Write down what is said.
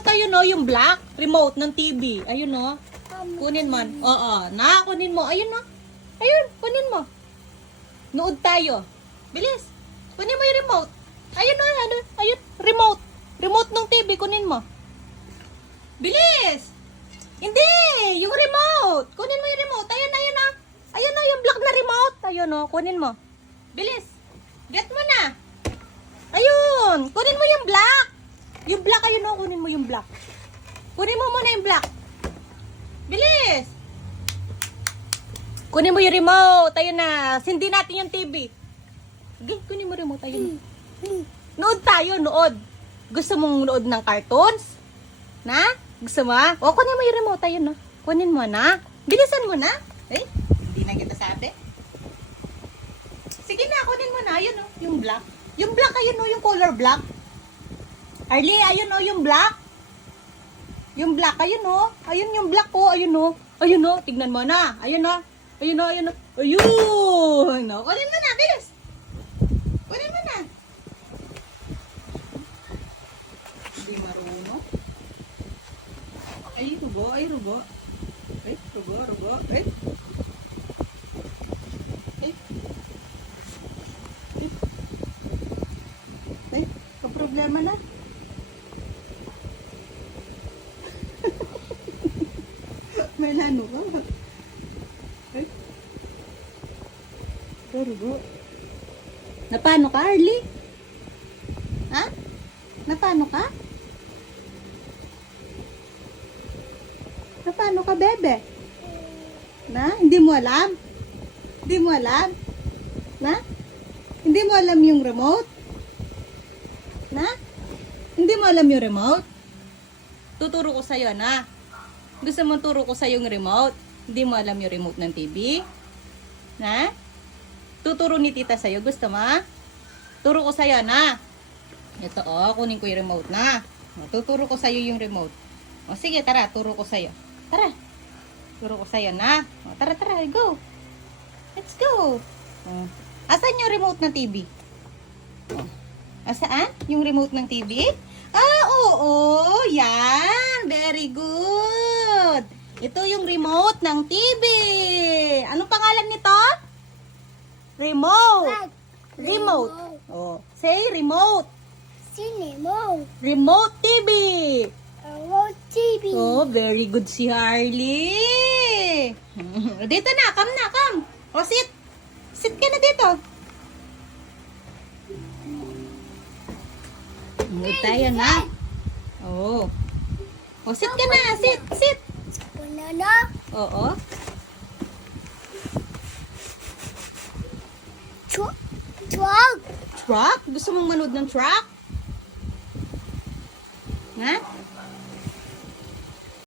remote, ayun no, yung black. Remote ng TV. Ayun no. Kunin mo. Oo, kunin mo. Ayun no. Ayun, kunin mo. Nood tayo. Bilis. Kunin mo yung remote. Ayun no, ayun. Remote. Remote ng TV, kunin mo. Bilis. Hindi, yung remote. Kunin mo yung remote. Ayun na. Ayun na, yung black na remote. Ayun no, kunin mo. Bilis. Get mo na. Ayun, kunin mo yung black. Yung black, ayun no, kunin mo yung black. Kunin mo muna yung black. Bilis. Kunin mo yung remote. Ayun na, sindi natin yung TV. Sige, kunin mo remote. Ayun. Nood tayo, nood. Gusto mong nood ng cartoons? Na? Gusto mo? O, kunin mo yung remote. Ayun no. Kunin mo na. Bilisan mo na. Eh, hindi na kita sabi. Sige na, kunin mo na. Ayun no, yung black. Yung black, ayun no, yung color black. Arlie, ayun no, yung black. Yung black, ayun no. Ayun yung black ko, ayun no. Ayun no, tignan mo na. Ayun no. Ayun no, ayun no. Ayun no. Kunin mo na, bilis. Kunin mo na. Hindi marunong. Ay, rugo, ay, rugo. Ay, rugo, rugo. Ay. Ay. Ay, problema na. May lano ka. Ay. Rugo. Napano ka, Arlie? Ha? Napano ka? Napano ka, bebe? Na? Hindi mo alam? Hindi mo alam? Na? Hindi mo alam yung remote? Na? Hindi mo alam yung remote? Tuturo ko sa'yo, na? Gusto mong turo ko sa'yo yung remote? Hindi mo alam yung remote ng TV? Na? Tuturo ni tita sa'yo. Gusto mo? Turo ko sa'yo, na? Ito, kunin ko yung remote, na? Tuturo ko sa'yo yung remote. O, sige, tara, turo ko sa'yo. Tara. Turo ko sa'yo, na? O, tara, go. Let's go. O, asan yung remote ng TV? O, asaan? Yung remote ng TV? Oo, yan. Very good. Ito yung remote ng TV. Anong pangalan nito? Remote. Remote. Oh, say remote. Remote. Remote TV. Remote TV. Oh, very good si Harley. Dito na, come. O, sit. Sit ka na dito. Move tayo na. Oh. O, sit ka na. Sit. Banana. Oo. Truck. Truck? Gusto mong manood ng truck? Ha?